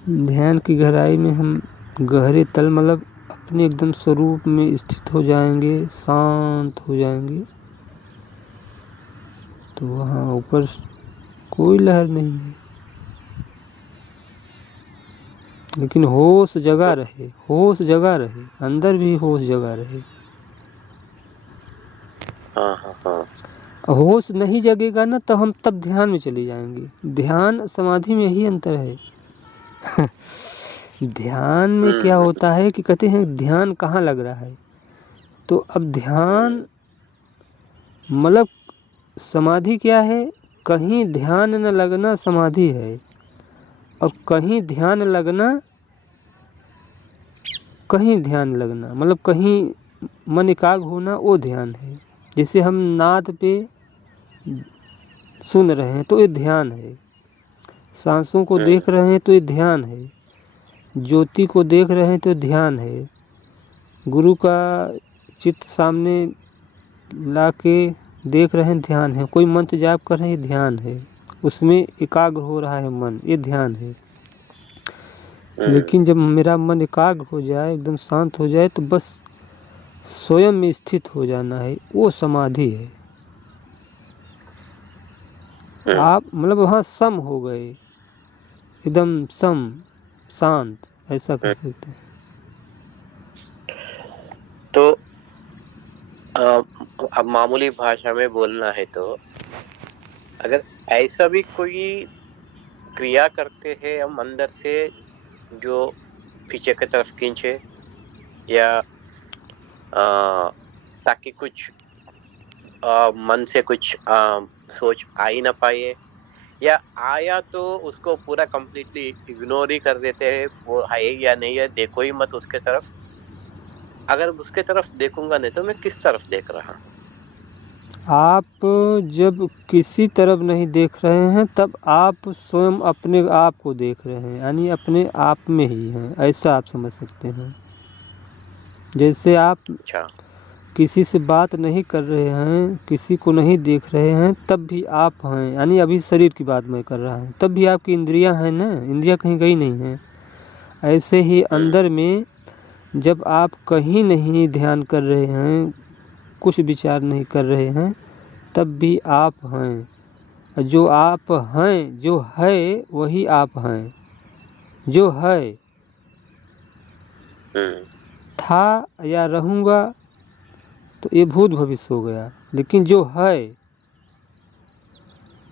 ध्यान की गहराई में हम गहरे तल मतलब अपने एकदम स्वरूप में स्थित हो जाएंगे, शांत हो जाएंगे, तो वहाँ ऊपर कोई लहर नहीं है, लेकिन होश जगा रहे, होश जगा रहे, अंदर भी होश जगा रहे। होश नहीं जगेगा ना तो हम तब ध्यान में चले जाएंगे। ध्यान समाधि में यही अंतर है। ध्यान में क्या होता है कि कहते हैं ध्यान कहाँ लग रहा है, तो अब ध्यान मतलब समाधि क्या है, कहीं ध्यान न लगना समाधि है, और कहीं ध्यान लगना, कहीं ध्यान लगना मतलब कहीं मन एकाग्र होना, वो ध्यान है। जैसे हम नाद पे सुन रहे हैं तो ये ध्यान है, सांसों को देख रहे हैं तो ये ध्यान है, ज्योति को देख रहे हैं तो ध्यान है, गुरु का चित्त सामने लाके देख रहे हैं ध्यान है, कोई मंत्र जाप कर रहे हैं ध्यान है, उसमें एकाग्र हो रहा है मन, ये ध्यान है। लेकिन जब मेरा मन एकाग्र हो जाए, एकदम शांत हो जाए, तो बस स्वयं में स्थित हो जाना है, वो समाधि है। आप मतलब वहाँ सम हो गए, एकदम सम शांत, ऐसा कह सकते हैं। तो अब मामूली भाषा में बोलना है तो अगर ऐसा भी कोई क्रिया करते हैं हम अंदर से जो पीछे की तरफ खींचे, या ताकि कुछ मन से कुछ सोच आ ही ना पाए, या आया तो उसको पूरा कंप्लीटली इग्नोर ही कर देते हैं, वो है या नहीं है देखो ही मत उसके तरफ। अगर उसके तरफ देखूंगा नहीं तो मैं किस तरफ देख रहा हूँ? आप जब किसी तरफ नहीं देख रहे हैं तब आप स्वयं अपने आप को देख रहे हैं, यानी अपने आप में ही हैं, ऐसा आप समझ सकते हैं। जैसे आप किसी से बात नहीं कर रहे हैं, किसी को नहीं देख रहे हैं, तब भी आप हैं, यानी अभी शरीर की बात मैं कर रहा हूँ, तब भी आपकी इंद्रियां हैं ना, इंद्रियां कहीं गई नहीं हैं। ऐसे ही अंदर में जब आप कहीं नहीं ध्यान कर रहे हैं, कुछ विचार नहीं कर रहे हैं, तब भी आप हैं। जो आप हैं, जो है वही आप हैं। जो है था या रहूँगा तो ये भूत भविष्य हो गया, लेकिन जो है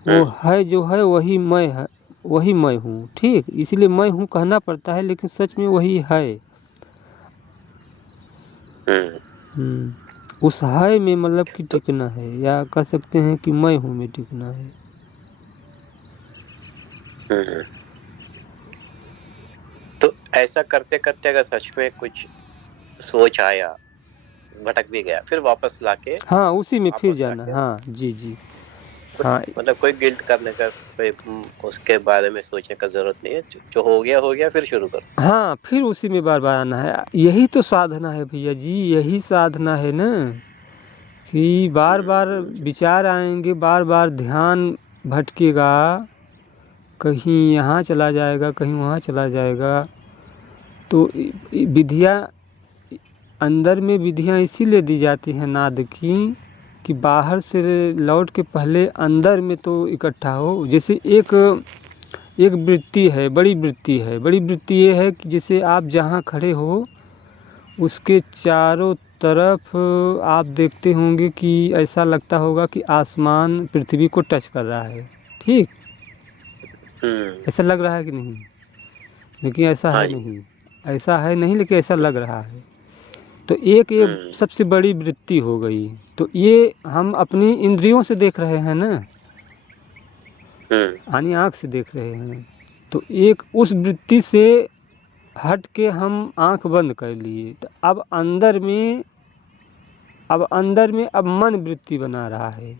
वो है, जो है वही मैं है, वही मैं हूँ। ठीक, इसलिए मैं हूँ कहना पड़ता है, लेकिन सच में वही है। उस है में मतलब कि टिकना है, या कह सकते हैं कि मैं हूँ में टिकना है। तो ऐसा करते करते अगर सच में कुछ सोच आया, भटक भी गया, फिर वापस लाके हाँ उसी में फिर जाना। हाँ जी जी, हाँ मतलब कोई गिल्ट करने का, कोई उसके बारे में सोचने का जरूरत नहीं है, जो हो गया फिर शुरू करो। हाँ, फिर उसी में बार बार आना है। यही तो साधना है भैया जी, यही साधना है ना, कि बार बार विचार आएंगे, बार बार ध्यान भटकेगा, कहीं यहाँ चला जाएगा, कहीं वहाँ चला जाएगा। तो विधियाँ अंदर में, विधियाँ इसीलिए दी जाती हैं नाद की, कि बाहर से लौट के पहले अंदर में तो इकट्ठा हो। जैसे एक वृत्ति है, बड़ी वृत्ति है। बड़ी वृत्ति ये है कि जैसे आप जहाँ खड़े हो उसके चारों तरफ आप देखते होंगे कि ऐसा लगता होगा कि आसमान पृथ्वी को टच कर रहा है। ठीक, ऐसा लग रहा है कि नहीं? लेकिन ऐसा है नहीं, ऐसा है नहीं, लेकिन ऐसा लग रहा है। तो एक ये सबसे बड़ी वृत्ति हो गई। तो ये हम अपनी इंद्रियों से देख रहे हैं ना, यानी आँख से देख रहे हैं। तो एक उस वृत्ति से हट के हम आँख बंद कर लिए, तो अब अंदर में अब मन वृत्ति बना रहा है।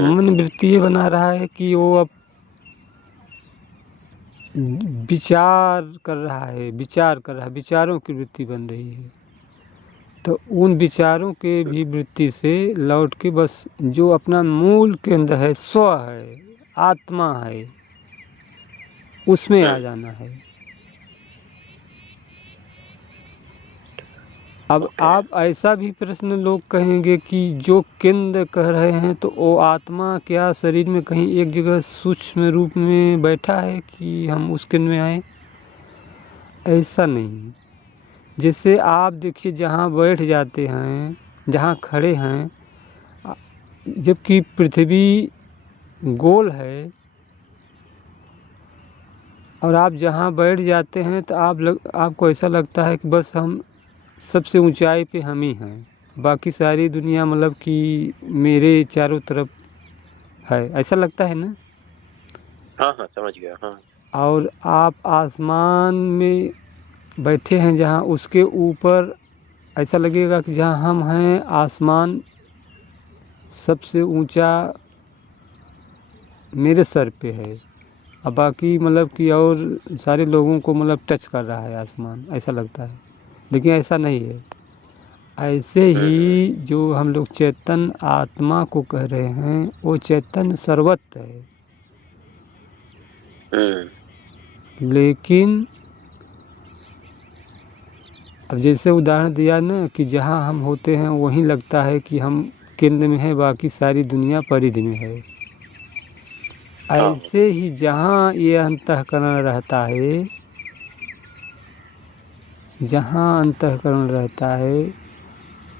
मन वृत्ति ये बना रहा है कि वो अब विचार कर रहा है, विचारों की वृत्ति बन रही है। तो उन विचारों के भी वृत्ति से लौट के बस जो अपना मूल केंद्र है, स्व है, आत्मा है, उसमें आ जाना है। अब ओके। आप ऐसा भी प्रश्न लोग कहेंगे कि जो केंद्र कह रहे हैं तो वो आत्मा क्या शरीर में कहीं एक जगह सूक्ष्म रूप में बैठा है कि हम उस केंद्र में आए? ऐसा नहीं। जैसे आप देखिए जहाँ बैठ जाते हैं, जहाँ खड़े हैं, जबकि पृथ्वी गोल है और आप जहाँ बैठ जाते हैं तो आपको ऐसा लगता है कि बस हम सबसे ऊंचाई पे हम ही हैं, बाकी सारी दुनिया मतलब कि मेरे चारों तरफ है, ऐसा लगता है ना। हाँ हाँ, समझ गया। हाँ। और आप आसमान में बैठे हैं जहाँ, उसके ऊपर ऐसा लगेगा कि जहाँ हम हैं आसमान सबसे ऊंचा मेरे सर पे है, अब बाकी मतलब कि और सारे लोगों को मतलब टच कर रहा है आसमान, ऐसा लगता है। लेकिन ऐसा नहीं है। ऐसे ही जो हम लोग चेतन आत्मा को कह रहे हैं वो चेतन सर्वत्र है, लेकिन अब जैसे उदाहरण दिया ना कि जहाँ हम होते हैं वहीं लगता है कि हम केंद्र में है, बाकी सारी दुनिया परिधि में है। ऐसे ही जहाँ ये अंतःकरण रहता है, जहाँ अंतःकरण रहता है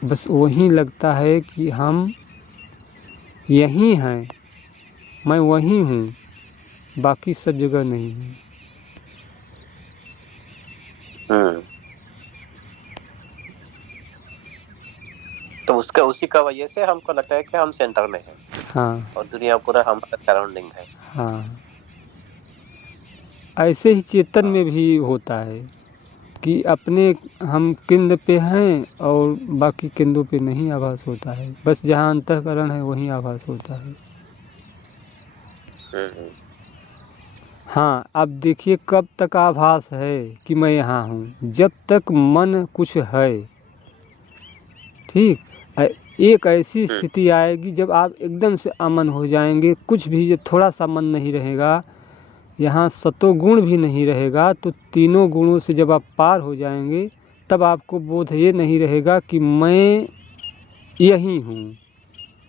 बस वहीं लगता है कि हम यहीं हैं, मैं वहीं हूँ, बाकी सब जगह नहीं हूँ। तो उसका उसी का वजह से हमको लगता है कि हम सेंटर में हैं। हाँ और दुनिया पूरा हमारा सराउंडिंग है। हाँ, ऐसे ही चेतन में भी होता है कि अपने हम केंद्र पे हैं और बाकी केंद्रों पे नहीं आभास होता है, बस जहाँ अंतःकरण है वहीं आभास होता है। हाँ, अब देखिए कब तक आभास है कि मैं यहाँ हूँ, जब तक मन कुछ है। ठीक, एक ऐसी स्थिति आएगी जब आप एकदम से अमन हो जाएंगे, कुछ भी जब थोड़ा सा मन नहीं रहेगा, यहाँ सतोगुण भी नहीं रहेगा, तो तीनों गुणों से जब आप पार हो जाएंगे तब आपको बोध ये नहीं रहेगा कि मैं यही हूँ।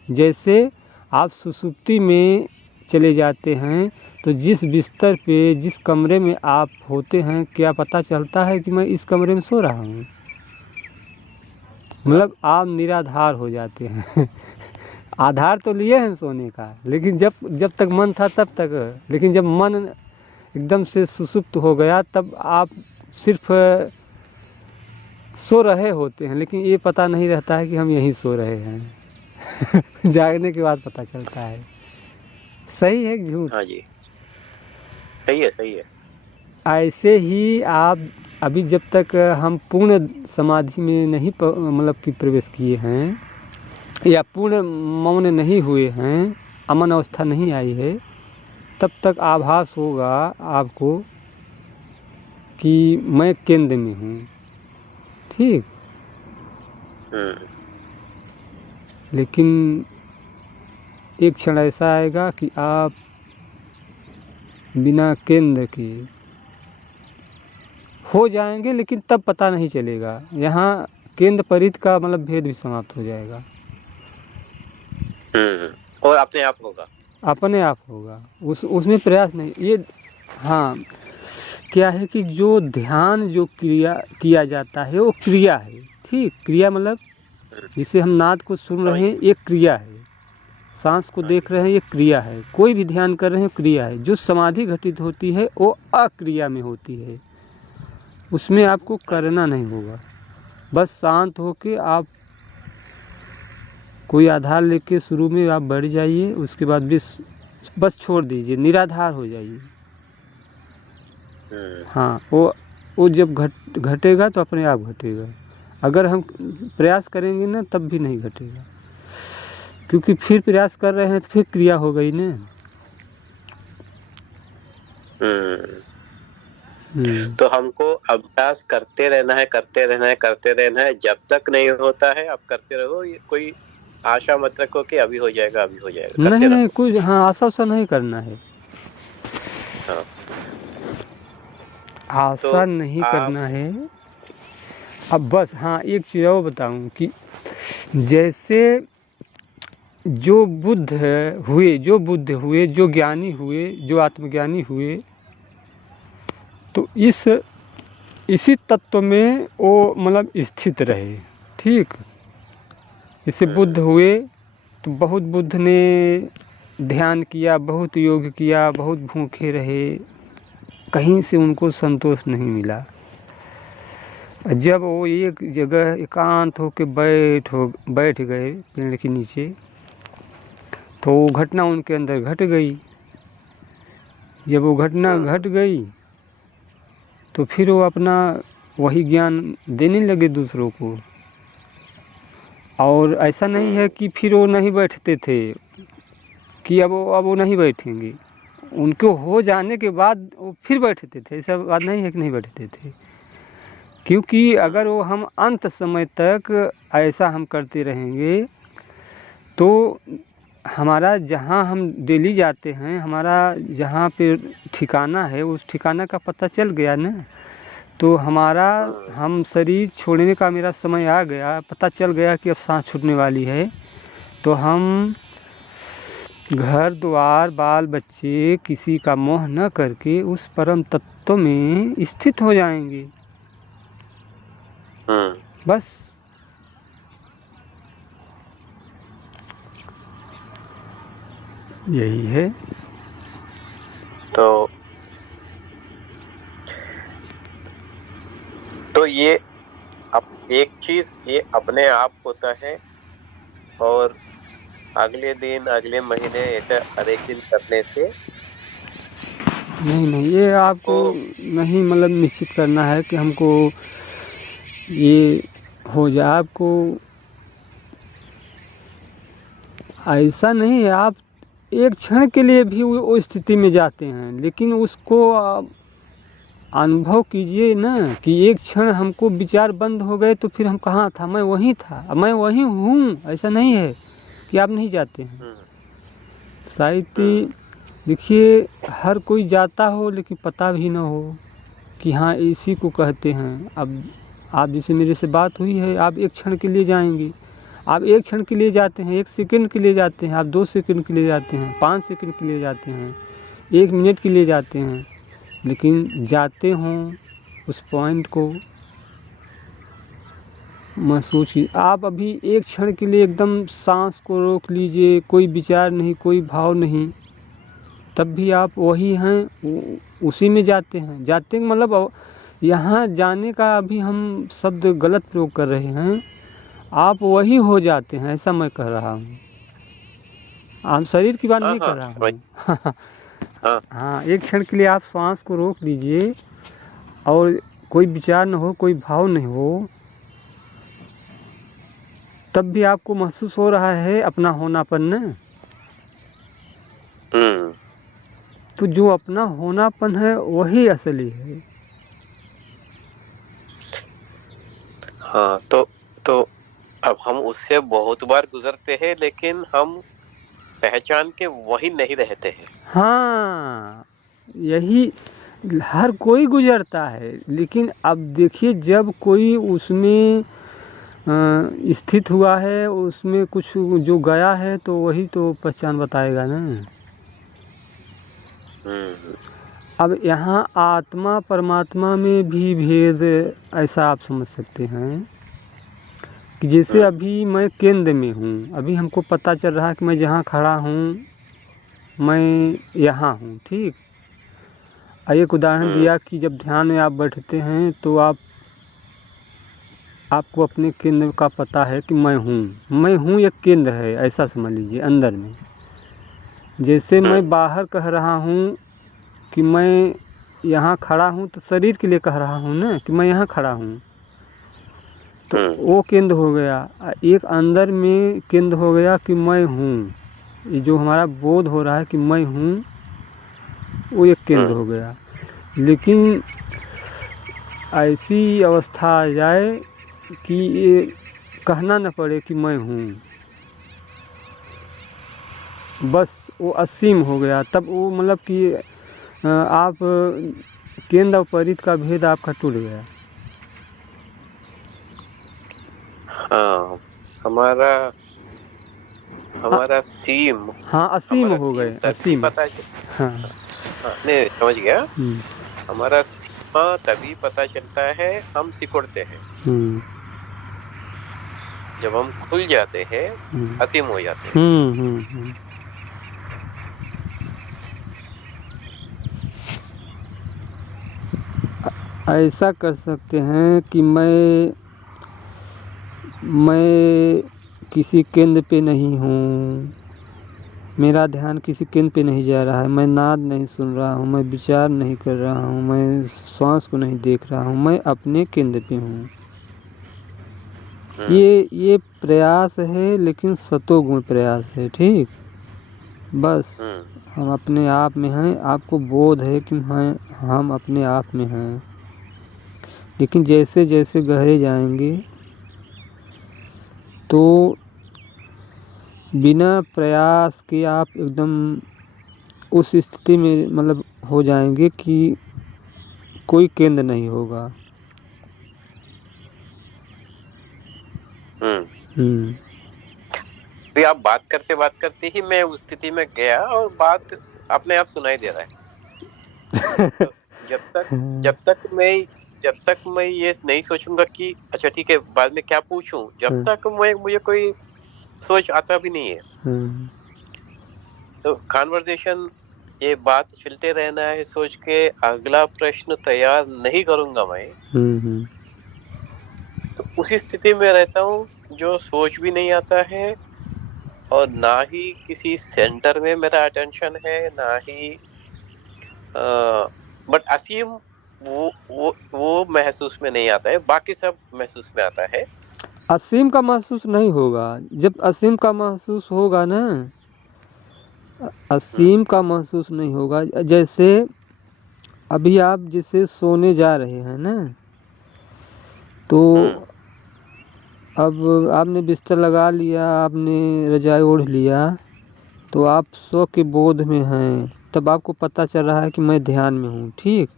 जैसे आप सुसुप्ति में चले जाते हैं तो जिस बिस्तर पे जिस कमरे में आप होते हैं, क्या पता चलता है कि मैं इस कमरे में सो रहा हूँ? मतलब आप निराधार हो जाते हैं आधार तो लिए हैं सोने का, लेकिन जब तक मन था तब तक, लेकिन जब मन एकदम से सुसुप्त हो गया तब आप सिर्फ सो रहे होते हैं, लेकिन ये पता नहीं रहता है कि हम यहीं सो रहे हैं जागने के बाद पता चलता है। सही है कि झूठ? हाँ जी, सही है, सही है। ऐसे ही आप अभी जब तक हम पूर्ण समाधि में नहीं मतलब कि प्रवेश किए हैं या पूर्ण मौन नहीं हुए हैं, अमन अवस्था नहीं आई है, तब तक आभास होगा आपको कि मैं केंद्र में हूँ। ठीक, लेकिन एक क्षण ऐसा आएगा कि आप बिना केंद्र के हो जाएंगे, लेकिन तब पता नहीं चलेगा, यहाँ केंद्र परिधि का मतलब भेद भी समाप्त हो जाएगा। और अपने आप होगा, अपने आप होगा, उसमें प्रयास नहीं। ये हाँ, क्या है कि जो ध्यान जो क्रिया किया जाता है वो क्रिया है। ठीक, क्रिया मतलब जिसे हम नाद को सुन रहे हैं एक क्रिया है, सांस को देख रहे हैं ये क्रिया है, कोई भी ध्यान कर रहे हैं क्रिया है। जो समाधि घटित होती है वो अक्रिया में होती है, उसमें आपको करना नहीं होगा, बस शांत होके आप कोई आधार लेके शुरू में आप बढ़ जाइए, उसके बाद भी बस छोड़ दीजिए, निराधार हो जाइए। हाँ, वो जब घटेगा तो अपने आप घटेगा। अगर हम प्रयास करेंगे ना तब भी नहीं घटेगा, क्योंकि फिर प्रयास कर रहे हैं तो फिर क्रिया हो गई ना। तो हमको अभ्यास करते रहना है, करते रहना है, करते रहना है, जब तक नहीं होता है आप करते रहो। ये कोई आशा मत रखो कि अभी हो जाएगा, अभी हो जाएगा। नहीं, कुछ हाँ आशा नहीं करना है। हाँ। आशा नहीं आप करना है। अब बस हाँ एक चीज़ और बताऊं कि जैसे जो बुद्ध हुए, जो ज्ञानी हुए, जो आत्मज्ञानी हुए, तो इसी तत्व में वो मतलब स्थित रहे। ठीक, जैसे बुद्ध हुए तो बहुत बुद्ध ने ध्यान किया, बहुत योग किया, बहुत भूखे रहे, कहीं से उनको संतोष नहीं मिला। जब वो एक जगह एकांत होकर बैठ गए पेड़ के नीचे, तो वो घटना उनके अंदर घट गई। जब वो घटना घट गई तो फिर वो अपना वही ज्ञान देने लगे दूसरों को। और ऐसा नहीं है कि फिर वो नहीं बैठते थे कि अब वो नहीं बैठेंगे। उनको हो जाने के बाद वो फिर बैठते थे, ऐसा बात नहीं है कि नहीं बैठते थे। क्योंकि अगर वो हम अंत समय तक ऐसा हम करते रहेंगे तो हमारा जहाँ हम डेली जाते हैं, हमारा जहाँ पे ठिकाना है, उस ठिकाना का पता चल गया ना। तो हमारा हम शरीर छोड़ने का मेरा समय आ गया, पता चल गया कि अब सांस छूटने वाली है, तो हम घर द्वार बाल बच्चे किसी का मोह न करके उस परम तत्व में स्थित हो जाएंगे। बस यही है। तो ये अब एक चीज ये अपने आप होता है, और अगले दिन अगले महीने ऐसा हर एक दिन करने से नहीं, ये आपको नहीं मतलब निश्चित करना है कि हमको ये हो जाए। आपको ऐसा नहीं है, आप एक क्षण के लिए भी वो स्थिति में जाते हैं, लेकिन उसको आप अनुभव कीजिए ना कि एक क्षण हमको विचार बंद हो गए तो फिर हम कहाँ था, मैं वहीं था, अब मैं वहीं हूँ। ऐसा नहीं है कि आप नहीं जाते हैं। शायद देखिए हर कोई जाता हो लेकिन पता भी ना हो कि हाँ इसी को कहते हैं। अब आप जैसे मेरे से बात हुई है, आप एक क्षण के लिए जाएंगे, आप एक क्षण के लिए जाते हैं, 1 सेकंड के लिए जाते हैं, आप 2 सेकंड के लिए जाते हैं, 5 सेकंड के लिए जाते हैं, 1 मिनट के लिए जाते हैं, लेकिन जाते हों उस पॉइंट को महसूस कीजिए। आप अभी एक क्षण के लिए एकदम सांस को रोक लीजिए, कोई विचार नहीं, कोई भाव नहीं, तब भी आप वही हैं, उसी में जाते हैं। जाते मतलब यहाँ जाने का अभी हम शब्द गलत प्रयोग कर रहे हैं, आप वही हो जाते हैं, ऐसा मैं कह रहा हूँ। आप शरीर की बात नहीं कर रहा हूँ। हाँ, एक क्षण के लिए आप सांस को रोक लीजिए और कोई विचार न हो, कोई भाव नहीं हो, तब भी आपको महसूस हो रहा है अपना होनापन न। तो जो अपना होनापन है वही असली है। हाँ, तो अब हम उससे बहुत बार गुजरते हैं, लेकिन हम पहचान के वही नहीं रहते हैं। हाँ, यही हर कोई गुजरता है, लेकिन अब देखिए जब कोई उसमें स्थित हुआ है, उसमें कुछ जो गया है, तो वही तो पहचान बताएगा ना। अब यहाँ आत्मा परमात्मा में भी भेद ऐसा आप समझ सकते हैं कि जैसे अभी मैं केंद्र में हूँ, अभी हमको पता चल रहा है कि मैं जहाँ खड़ा हूँ मैं यहाँ हूँ। ठीक, एक उदाहरण दिया कि जब ध्यान में आप बैठते हैं तो आपको अपने केंद्र का पता है कि मैं हूँ एक केंद्र है, ऐसा समझ लीजिए अंदर में। जैसे मैं बाहर कह रहा हूँ कि मैं यहाँ खड़ा हूँ, तो शरीर के लिए कह रहा हूँ ना कि मैं यहाँ खड़ा हूँ, तो वो केंद्र हो गया। एक अंदर में केंद्र हो गया कि मैं हूँ, ये जो हमारा बोध हो रहा है कि मैं हूँ, वो एक केंद्र हो गया। लेकिन ऐसी अवस्था आ जाए कि ये कहना न पड़े कि मैं हूँ, बस वो असीम हो गया। तब वो मतलब कि आप केंद्र और परित का भेद आपका टूट गया। हाँ, हमारा हमारा सीम हाँ, असीम हमारा हो सीम गए, तभी असीम। पता हाँ। हाँ, नहीं समझ गया। हम्म। हमारा सीमा तभी पता चलता है हम सिकुड़ते हैं, हम्म। जब हम खुल जाते हैं, हम्म। असीम हो जाते हैं। हम्म। हम्म। हम्म। ऐसा कर सकते हैं कि मैं किसी केंद्र पे नहीं हूँ, मेरा ध्यान किसी केंद्र पे नहीं जा रहा है, मैं नाद नहीं सुन रहा हूँ, मैं विचार नहीं कर रहा हूँ, मैं श्वास को नहीं देख रहा हूँ, मैं अपने केंद्र पे हूँ। ये प्रयास है, लेकिन सतोगुण प्रयास है। ठीक, बस हम अपने आप में हैं, आपको बोध है कि हम अपने आप में हैं, लेकिन जैसे जैसे गहरे जाएंगे तो बिना प्रयास के आप एकदम उस स्थिति में मतलब हो जाएंगे कि कोई केंद्र नहीं होगा। भी आप बात करते ही मैं उस स्थिति में गया और बात अपने आप सुनाई दे रहा है। तो जब तक मैं ये नहीं सोचूंगा कि अच्छा ठीक है बाद में क्या पूछूं, जब तक मुझे कोई सोच आता भी नहीं है। तो कॉन्वर्सेशन, ये बात चलते रहना है, सोच के अगला प्रश्न तैयार नहीं करूंगा मैं, तो उसी स्थिति में रहता हूँ जो सोच भी नहीं आता है, और ना ही किसी सेंटर में मेरा अटेंशन है, ना ही बट असीम वो महसूस में नहीं आता है, बाकी सब महसूस में आता है। असीम का महसूस नहीं होगा। जब असीम का महसूस होगा ना, असीम का महसूस नहीं होगा। जैसे अभी आप जैसे सोने जा रहे हैं ना, तो अब आपने बिस्तर लगा लिया, आपने रजाई ओढ़ लिया, तो आप सो के बोध में हैं, तब आपको पता चल रहा है कि मैं ध्यान में हूँ। ठीक,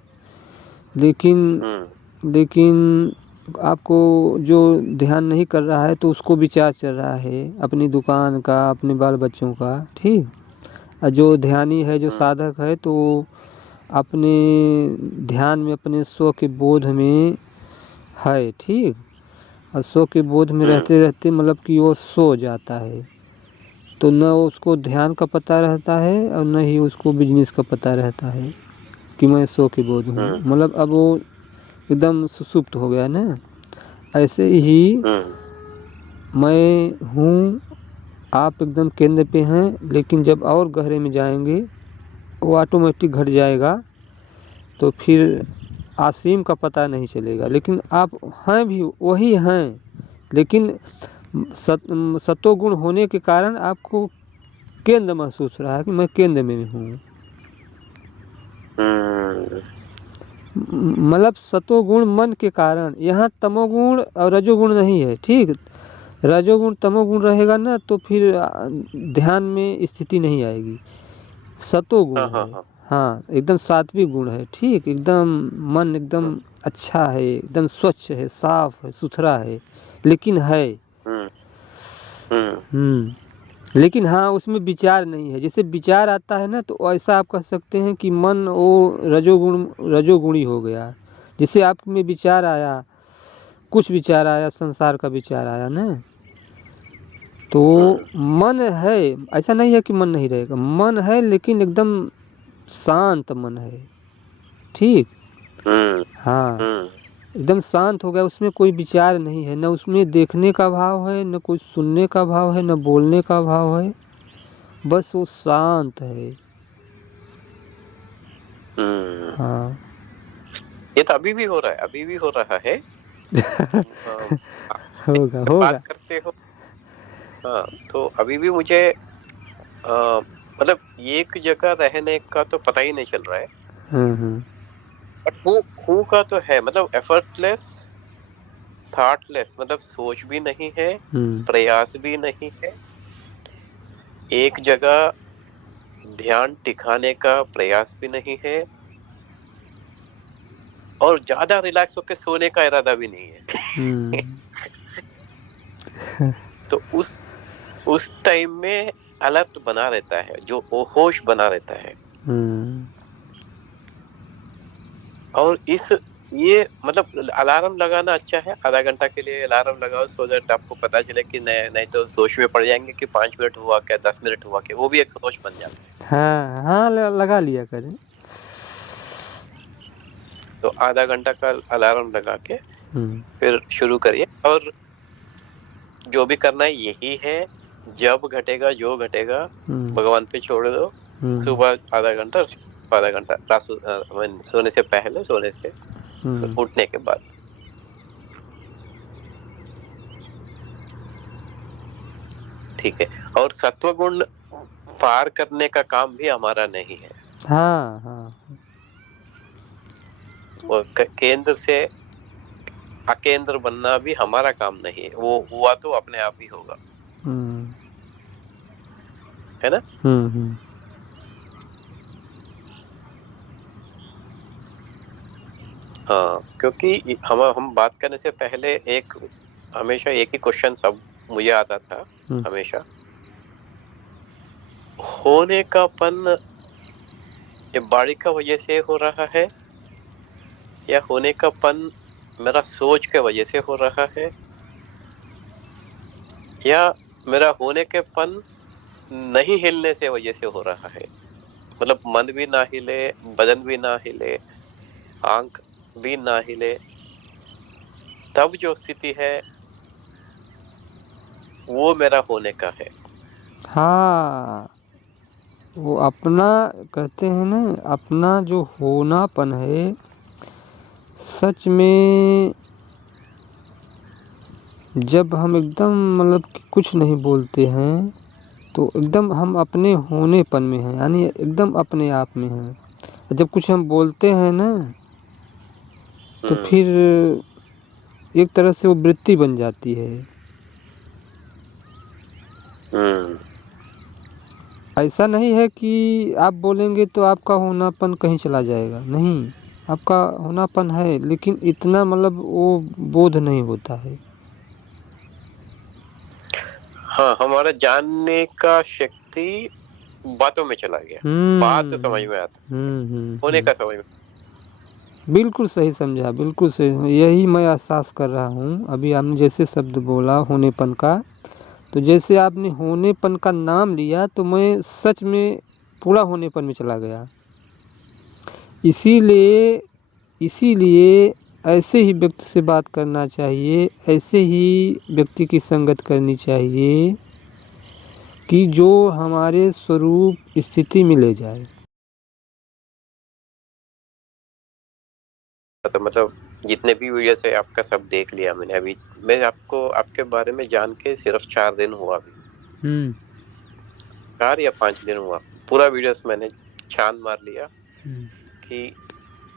लेकिन आपको जो ध्यान नहीं कर रहा है तो उसको विचार चल रहा है अपनी दुकान का, अपने बाल बच्चों का। ठीक, और जो ध्यानी है, जो साधक है, तो अपने ध्यान में, अपने स्व के बोध में है। ठीक, और स्व के बोध में रहते रहते मतलब कि वो सो जाता है, तो न उसको ध्यान का पता रहता है और न ही उसको बिजनेस का पता रहता है कि मैं सो के बोध हूँ। मतलब अब वो एकदम सुसुप्त हो गया ना। ऐसे ही मैं हूँ, आप एकदम केंद्र पे हैं, लेकिन जब और गहरे में जाएंगे वो ऑटोमेटिक घट जाएगा, तो फिर असीम का पता नहीं चलेगा। लेकिन आप हैं भी वही हैं, लेकिन सतोगुण होने के कारण आपको केंद्र महसूस रहा है कि मैं केंद्र में हूँ। मतलब सतोगुण मन के कारण, यहाँ तमोगुण और रजोगुण नहीं है। ठीक, रजोगुण तमोगुण रहेगा ना तो फिर ध्यान में स्थिति नहीं आएगी। सतोगुण है, हाँ, एकदम सात्विक गुण है। ठीक, एकदम मन एकदम अच्छा है, एकदम स्वच्छ है, साफ है, सुथरा है, लेकिन है लेकिन हाँ उसमें विचार नहीं है। जैसे विचार आता है ना, तो ऐसा आप कह सकते हैं कि मन वो रजोगुणी हो गया। जैसे आप में विचार आया, कुछ विचार आया, संसार का विचार आया ना, तो मन है, ऐसा नहीं है कि मन नहीं रहेगा, मन है, लेकिन एकदम शांत मन है। ठीक, हाँ, एकदम शांत हो गया, उसमें कोई विचार नहीं है, न उसमें देखने का भाव है, न कुछ सुनने का भाव है, न बोलने का भाव है, बस वो शांत है। हाँ, ये तो अभी भी हो रहा है, अभी भी हो रहा है। होगा बात करते हो, हाँ, तो अभी भी मुझे मतलब एक जगह रहने का तो पता ही नहीं चल रहा है। बट हूँ का तो है, मतलब एफर्टलेस, थॉटलेस, मतलब सोच भी नहीं है, प्रयास भी नहीं है, एक जगह ध्यान टिकाने का प्रयास भी नहीं है, और ज्यादा रिलैक्स होकर सोने का इरादा भी नहीं है। तो उस टाइम में अलर्ट बना रहता है, जो वो होश बना रहता है। और ये मतलब अलार्म लगाना अच्छा है, आधा घंटा के लिए अलार्म लगाओ सो दैट आपको पता चले कि नहीं तो सोच में पड़ जाएंगे कि 5 मिनट हुआ क्या, 10 मिनट हुआ क्या, वो भी एक सोच बन जाता है। हाँ लगा लिया करें। तो आधा घंटा का अलार्म लगा के फिर शुरू करिए, और जो भी करना है यही है, जब घटेगा जो घटेगा भगवान पे छोड़ दो। सुबह आधा घंटा सोने से पहले, सोने से उठने के बाद। ठीक है। और सत्व गुण पार करने का काम भी हमारा नहीं है। हाँ। वो केंद्र से अकेंद्र बनना भी हमारा काम नहीं है, वो हुआ तो अपने आप ही होगा, है ना। हाँ, क्योंकि हम बात करने से पहले हमेशा एक ही क्वेश्चन सब मुझे आता था हमेशा, होने का पन ये बॉडी का वजह से हो रहा है या होने का पन मेरा सोच के वजह से हो रहा है, या मेरा होने के पन नहीं हिलने से वजह से हो रहा है। मतलब मन भी ना हिले, बदन भी ना हिले, आंख भी ना हिले, तब जो स्थिति है वो मेरा होने का है। हाँ, वो अपना कहते हैं ना, अपना जो होनापन है सच में, जब हम एकदम मतलब कुछ नहीं बोलते हैं तो एकदम हम अपने होनेपन में हैं, यानी एकदम अपने आप में हैं। जब कुछ हम बोलते हैं ना तो फिर एक तरह से वो वृत्ति बन जाती है। ऐसा नहीं है कि आप बोलेंगे तो आपका होनापन कहीं चला जाएगा, नहीं, आपका होनापन है, लेकिन इतना मतलब वो बोध नहीं होता है। हाँ, हमारा जानने का शक्ति बातों में चला गया, बात समझ में आता, होने का समझ में। बिल्कुल सही समझा, बिल्कुल सही, यही मैं एहसास कर रहा हूँ। अभी आपने जैसे शब्द बोला होनेपन का, तो जैसे आपने होनेपन का नाम लिया तो मैं सच में पूरा होनेपन में चला गया। इसीलिए ऐसे ही व्यक्ति से बात करना चाहिए, ऐसे ही व्यक्ति की संगत करनी चाहिए कि जो हमारे स्वरूप स्थिति में ले जाए। तो मतलब जितने भी वीडियो से आपका सब देख लिया मैंने। अभी मैं आपको आपके बारे में जान के सिर्फ 4 दिन हुआ अभी, 4 या 5 दिन हुआ। पूरा वीडियोस मैंने छान मार लिया कि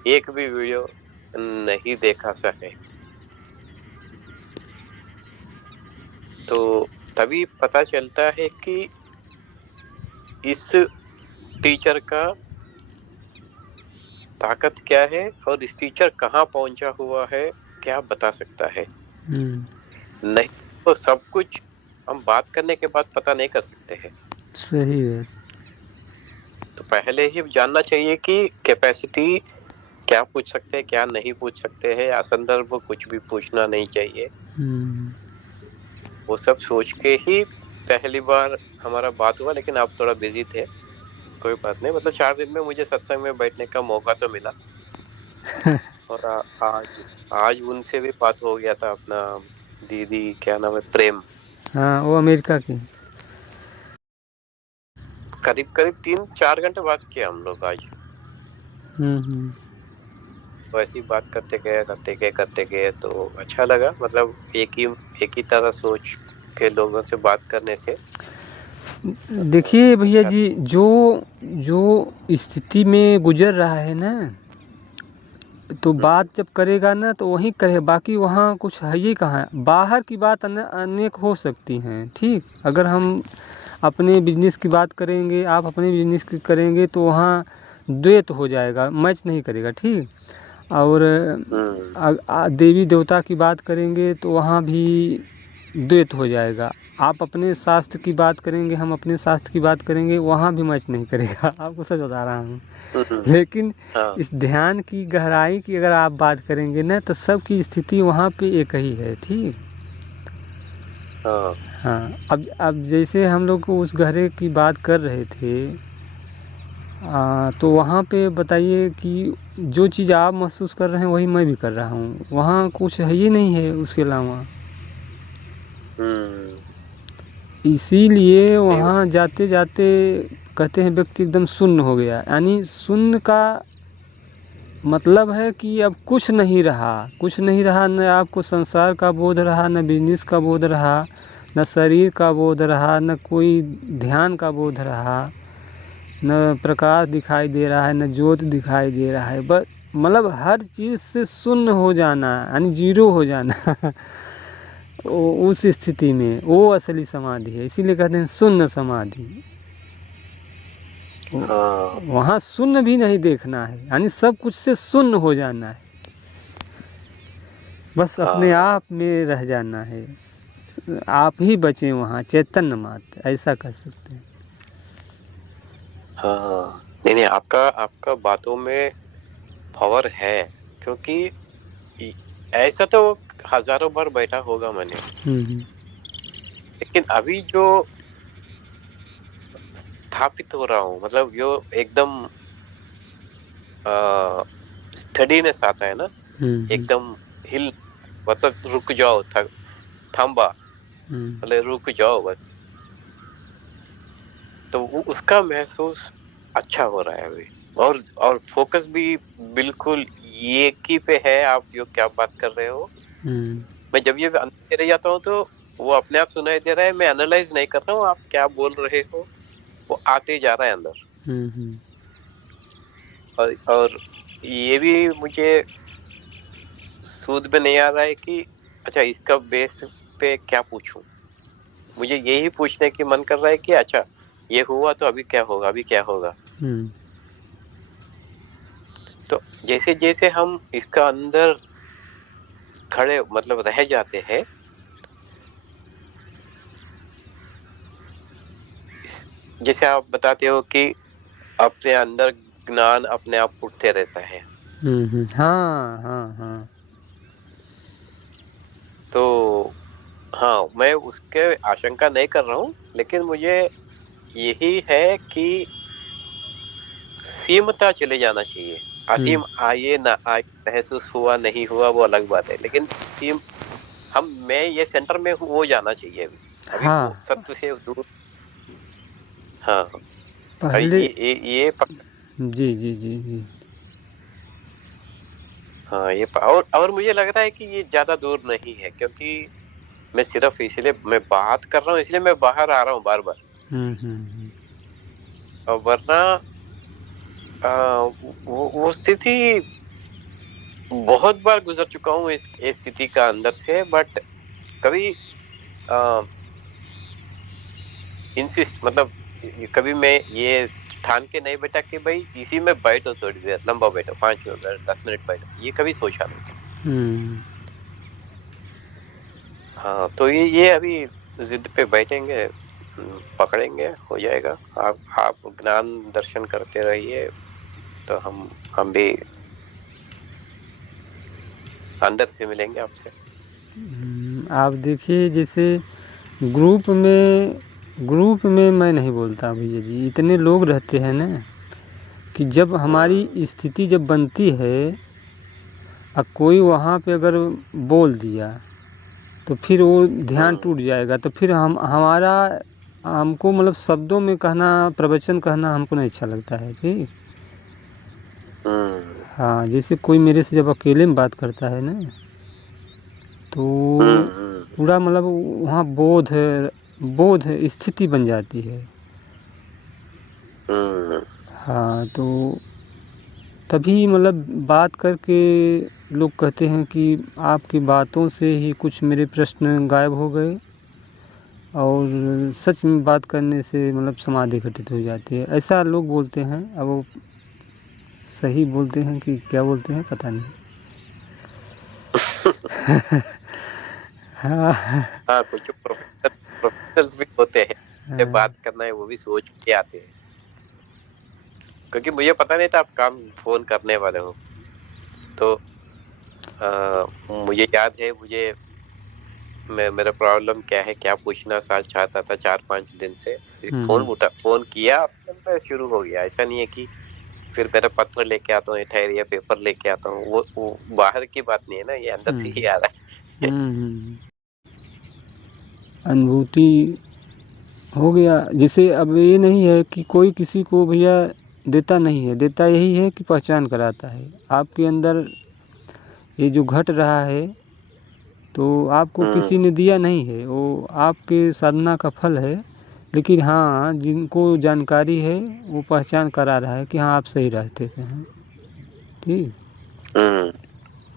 एक भी वीडियो नहीं देखा सा है। तो तभी पता चलता है कि इस टीचर का ताकत क्या है और इस टीचर कहाँ पहुंचा हुआ है, क्या बता सकता है। नहीं तो सब कुछ हम बात करने के बाद पता नहीं कर सकते हैं। सही है। तो पहले ही जानना चाहिए कि कैपेसिटी क्या पूछ सकते हैं, क्या नहीं पूछ सकते हैं, असंदर्भ कुछ भी पूछना नहीं चाहिए। वो सब सोच के ही पहली बार हमारा बात हुआ, लेकिन आप थोड़ा बिजी थे, कोई बात नहीं। मतलब 4 दिन में मुझे सत्संग में बैठने का मौका तो मिला। और आज उनसे भी बात हो गया था, अपना दीदी क्या नाम है, प्रेम। हाँ, वो अमेरिका की। करीब 3-4 घंटे बात किया हम लोग आज। वैसी बात करते गए तो अच्छा लगा। मतलब एक ही तरह सोच के लोगों से बात करने से। देखिए भैया जी, जो स्थिति में गुजर रहा है ना, तो बात जब करेगा ना तो वहीं करे, बाकी वहाँ कुछ है ही कहाँ। बाहर की बात अनेक हो सकती हैं, ठीक। अगर हम अपने बिजनेस की बात करेंगे, आप अपने बिजनेस की करेंगे, तो वहाँ द्वैत हो जाएगा, मैच नहीं करेगा, ठीक। और हम्म, देवी देवता की बात करेंगे तो वहाँ भी द्वैत हो जाएगा। आप अपने शास्त्र की बात करेंगे, हम अपने शास्त्र की बात करेंगे, वहाँ भी मैच नहीं करेगा। आपको सच बता रहा हूँ। लेकिन हाँ इस ध्यान की गहराई की अगर आप बात करेंगे ना, तो सबकी स्थिति वहाँ पे एक ही है। ठीक। हाँ हाँ, अब जैसे हम लोग को उस गहरे की बात कर रहे थे, तो वहाँ पे बताइए कि जो चीज़ आप महसूस कर रहे हैं वही मैं भी कर रहा हूँ। वहाँ कुछ है ही नहीं है उसके अलावा। हम्म, इसीलिए नहीं वहाँ जाते जाते कहते हैं व्यक्ति एकदम शून्य हो गया। यानी शून्य का मतलब है कि अब कुछ नहीं रहा, कुछ नहीं रहा। न आपको संसार का बोध रहा, न बिजनेस का बोध रहा, न शरीर का बोध रहा, न कोई ध्यान का बोध रहा, न प्रकाश दिखाई दे रहा है, न ज्योत दिखाई दे रहा है। बस मतलब हर चीज़ से शून्य हो जाना, यानी जीरो हो जाना। उस स्थिति में वो असली समाधि है। इसीलिए कहते हैं शून्य समाधि। हाँ वहाँ शून्य भी नहीं देखना है, यानी सब कुछ से शून्य हो जाना है, बस अपने हाँ आप में रह जाना है। आप ही बचे वहाँ, चैतन्य मात्र, ऐसा कह सकते हैं। हाँ, नहीं नहीं, आपका आपका बातों में पावर है, क्योंकि इ- ऐसा तो हजारों बार बैठा होगा मैंने, हम्म लेकिन अभी जो स्थापित हो रहा हूँ, मतलब जो एकदम स्टडीनेस आता है ना, हम्म एकदम हिल, मतलब रुक जाओ, थांबा, हम्म मतलब रुक जाओ बस, तो उसका महसूस अच्छा हो रहा है अभी। और फोकस भी बिल्कुल एक ही पे है, आप जो क्या बात कर रहे हो। हम्म मैं जब ये अंदर चले जाता हूँ तो वो अपने आप सुनाई दे रहा है, मैं एनालाइज नहीं कर रहा हूँ आप क्या बोल रहे हो, वो आते जा रहा है अंदर। हम्म और ये भी मुझे सूद में नहीं आ रहा है कि अच्छा इसका बेस पे क्या पूछूं। मुझे यही पूछने की मन कर रहा है कि अच्छा ये हुआ तो अभी क्या होगा, अभी क्या होगा। हम्म तो जैसे जैसे हम इसका अंदर खड़े मतलब रह जाते हैं, जैसे आप बताते हो कि अपने अंदर ज्ञान अपने आप उठते रहता है, हाँ हाँ हाँ। तो हाँ, मैं उसके आशंका नहीं कर रहा हूँ, लेकिन मुझे यही है कि सीमता चले जाना चाहिए। हम्म असीम आए ना आए, महसूस हुआ नहीं हुआ वो अलग बात है, लेकिन सीम हम मैं ये सेंटर में हूँ वो जाना चाहिए अभी। अभी हाँ। वो सत्य से दूर। हाँ, पहले ये जी जी जी जी। हाँ, और मुझे लग रहा है कि ये ज्यादा दूर नहीं है, क्योंकि मैं सिर्फ इसलिए मैं बात कर रहा हूँ, इसलिए मैं बाहर आ रहा हूँ बार बार। हम्म। और वरना वो स्थिति बहुत बार गुजर चुका हूँ इस स्थिति का अंदर से, बट कभी इंसिस्ट, मतलब कभी मैं ये ठान के नहीं बैठा कि भाई इसी में बैठो, थोड़ी देर लंबा बैठो, 5 मिनट 10 मिनट बैठो, ये कभी सोचा नहीं। हम्म हाँ, तो ये अभी जिद पे बैठेंगे, पकड़ेंगे, हो जाएगा। आप ज्ञान दर्शन करते रहिए, तो हम भी अंदर से मिलेंगे आपसे। आप देखिए जैसे ग्रुप में मैं नहीं बोलता भैया जी, इतने लोग रहते हैं ना कि जब हमारी स्थिति जब बनती है, अब कोई वहाँ पे अगर बोल दिया तो फिर वो ध्यान टूट जाएगा। तो फिर हमको मतलब शब्दों में कहना, प्रवचन कहना हमको नहीं अच्छा लगता है। ठीक। हम्म हाँ, जैसे कोई मेरे से जब अकेले में बात करता है ना, तो हम्म पूरा मतलब वहाँ बोध स्थिति बन जाती है। हम्म हाँ, तो तभी मतलब बात करके लोग कहते हैं कि आपकी बातों से ही कुछ मेरे प्रश्न गायब हो गए, और सच में बात करने से मतलब समाधि घटित हो जाती है, ऐसा लोग बोलते हैं। अब वो सही बोलते हैं कि क्या बोलते हैं पता नहीं। हाँ हाँ, कुछ प्रोफेसर्स भी होते हैं, से हाँ, बात करना है वो भी सोच के आते हैं, क्योंकि मुझे पता नहीं था आप काम फोन करने वाले हो। तो मुझे याद है, मेरा प्रॉब्लम क्या है, क्या पूछना चाहता था 4-5 दिन से। हम्म, फोन किया, मैं शुरू हो गया। ऐसा नहीं है कि फिर मेरा पत्र लेके आता हूँ, ठहर या पेपर लेके आता हूँ, वो बाहर की बात नहीं है ना, ये अंदर से ही हम्म, आ रहा है। हम्म, अनुभूति हो गया। जैसे अब ये नहीं है कि कोई किसी को भैया देता नहीं है, देता यही है कि पहचान कराता है। आपके अंदर ये जो घट रहा है तो आपको किसी ने दिया नहीं है, वो आपके साधना का फल है। लेकिन हाँ, जिनको जानकारी है वो पहचान करा रहा है कि हाँ आप सही रास्ते पे हैं। ठीक।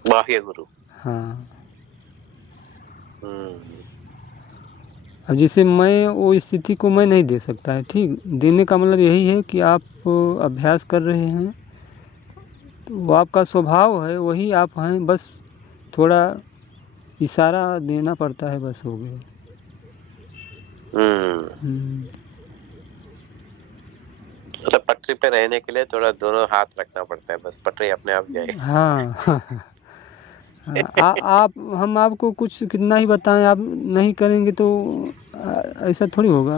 बाह्य गुरु। हाँ, हम्म। अब जैसे मैं वो स्थिति को मैं नहीं दे सकता है। ठीक, देने का मतलब यही है कि आप अभ्यास कर रहे हैं तो वो आपका स्वभाव है, वही आप हैं, बस थोड़ा इशारा देना पड़ता है, बस हो गया। मतलब पटरी पे रहने के लिए थोड़ा दोनों हाथ रखना पड़ता है, बस पटरी अपने आप जाए। हाँ हाँ, आप हम आपको कुछ कितना ही बताएं, आप नहीं करेंगे तो ऐसा थोड़ी होगा।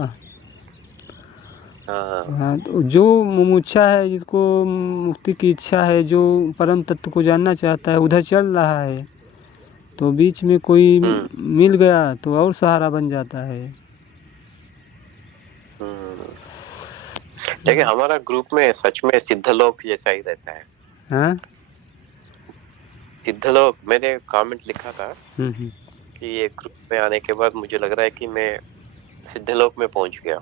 हाँ। हाँ, तो जो मुमुक्षा है, जिसको मुक्ति की इच्छा है, जो परम तत्व को जानना चाहता है, उधर चल रहा है, तो बीच में कोई मिल गया तो और सहारा बन जाता है। देखिए, हमारा ग्रुप में सच में सिद्धलोक जैसा ही रहता है। हाँ, सिद्धलोक, मैंने कमेंट लिखा था कि ये ग्रुप में आने के बाद मुझे लग रहा है कि मैं सिद्धलोक में पहुंच गया।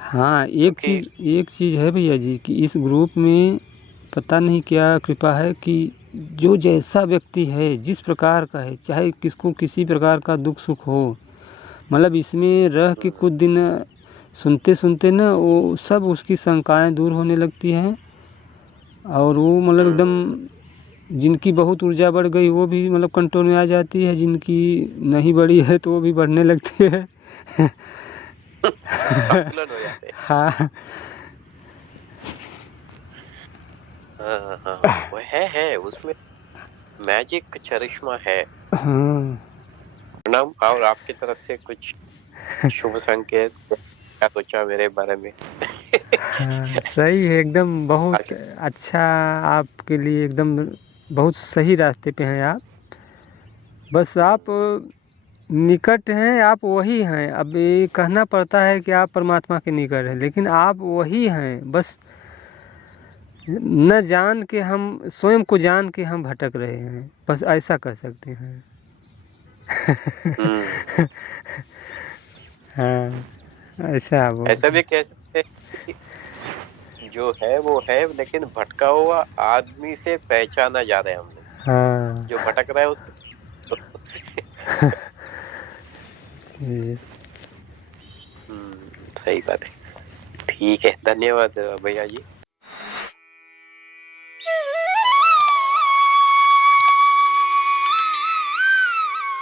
हाँ, क्योंकि एक चीज़ है भैया जी कि इस ग्रुप में पता नहीं क्या कृपा है कि जो जैसा व्यक्ति है, जिस प्रकार का है, चाहे किसको किसी प्रकार का दुख सुख हो, मतलब इसमें रह के कुछ दिन सुनते सुनते ना वो सब उसकी शंकाएं दूर होने लगती हैं। और वो मतलब एकदम जिनकी बहुत ऊर्जा बढ़ गई वो भी मतलब कंट्रोल में आ जाती है, जिनकी नहीं बढ़ी है तो वो भी बढ़ने लगती है। संतुलन हो जाते हैं। हाँ, हाँ, वो है उसमें मैजिक, चरिश्मा है। हाँ, प्रणाम। और आपकी तरफ से कुछ शुभ संकेत, क्या सोचा मेरे बारे में? हाँ, सही है एकदम, बहुत अच्छा। आपके लिए एकदम बहुत सही रास्ते पे हैं आप। बस आप निकट हैं, आप वही हैं। अब ये कहना पड़ता है कि आप परमात्मा के निकट हैं, लेकिन आप वही हैं। बस न जान के हम स्वयं को जान के हम भटक रहे हैं, बस ऐसा कर सकते हैं। हाँ, ऐसा आप ऐसा भी कह सकते हैं कि जो है वो है, लेकिन भटका हुआ आदमी से पहचाना जा रहा है हम लोग। हाँ। जो भटक रहा है उसको। ये सही बात है। ठीक है, धन्यवाद भैया जी।